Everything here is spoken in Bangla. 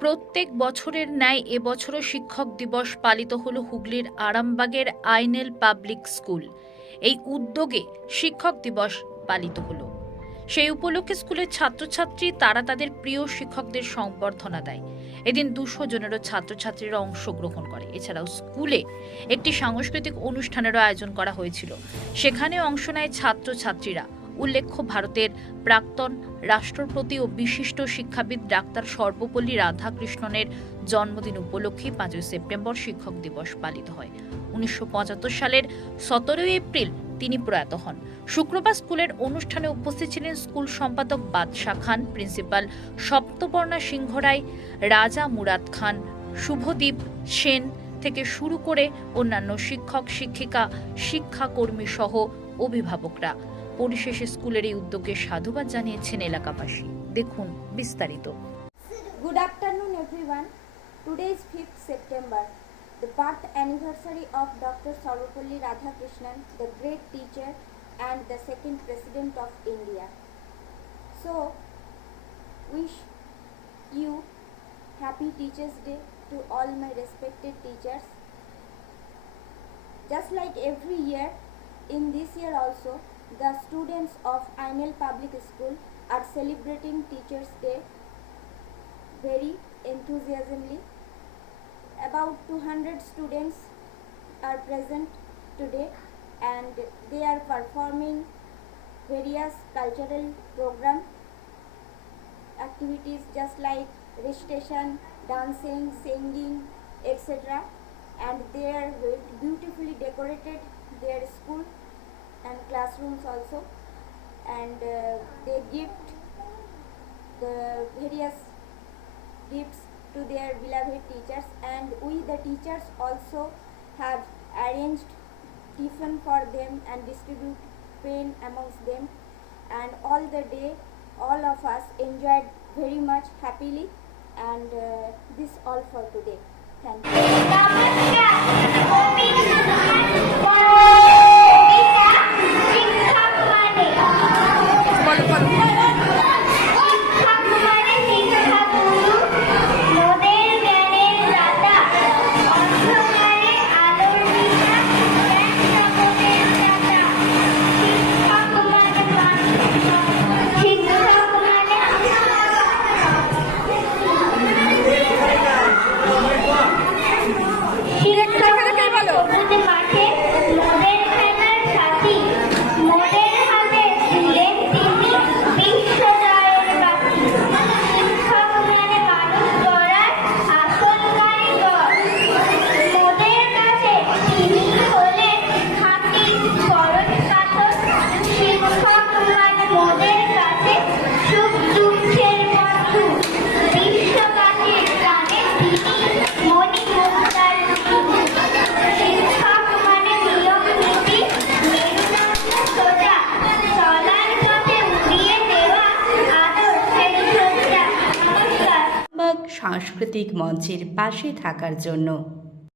প্রত্যেক বছরের ন্যায় এবছরও শিক্ষক দিবস পালিত হল হুগলির আরামবাগের আইনেল পাবলিক স্কুল। এই উদ্যোগে শিক্ষক দিবস পালিত হলো। সেই উপলক্ষে স্কুলের ছাত্রছাত্রী তারা তাদের প্রিয় শিক্ষকদের সংবর্ধনা দেয়। এদিন দুশো জনেরও ছাত্রছাত্রীরা অংশগ্রহণ করে। এছাড়াও স্কুলে একটি সাংস্কৃতিক অনুষ্ঠানেরও আয়োজন করা হয়েছিল। সেখানে অংশ নেয় ছাত্রছাত্রীরা। উল্লেখ্য, ভারতের প্রাক্তন রাষ্ট্রপতি ও বিশিষ্ট শিক্ষাবিদ ডাক্তার সর্বপল্লী রাধাকৃষ্ণনের জন্মদিন উপলক্ষে পাঁচই সেপ্টেম্বর শিক্ষক দিবস পালিত হয়। উনিশশো পঁচাত্তর সালের সতেরোই এপ্রিল তিনি প্রয়াত হন। শুক্রবার স্কুলের অনুষ্ঠানে উপস্থিত ছিলেন স্কুল সম্পাদক বাদশাহ খান, প্রিন্সিপাল সপ্তপর্ণা সিংহ রায়, রাজা মুরাদ খান, শুভদীপ সেন থেকে শুরু করে অন্যান্য শিক্ষক, শিক্ষিকা শিক্ষাকর্মী সহ অভিভাবকরা। পরিশেষে স্কুলের এই উদ্যোগে সাধুবাদ জানিয়েছেন এলাকাবাসী। দেখুন বিস্তারিত। Good afternoon everyone today is fifth September the birth anniversary of doctor Sarvepalli Radhakrishnan the great teacher and the second president of India so wish you happy teachers day to all my respected teachers just like every year, in this year also the students of Ainel Public School are celebrating Teachers' Day very enthusiastically. About 200 students are present today and they are performing various cultural program activities just like recitation, dancing, singing, etc. And they are beautifully decorated their school and classrooms also. And uh, they gift the various gifts to their beloved teachers. And we the teachers also have arranged tiffin for them and distribute pain amongst them. And all the day all of us enjoyed very much happily. And uh, this all for today. Thank you সাংস্কৃতিক মঞ্চের পাশে থাকার জন্য।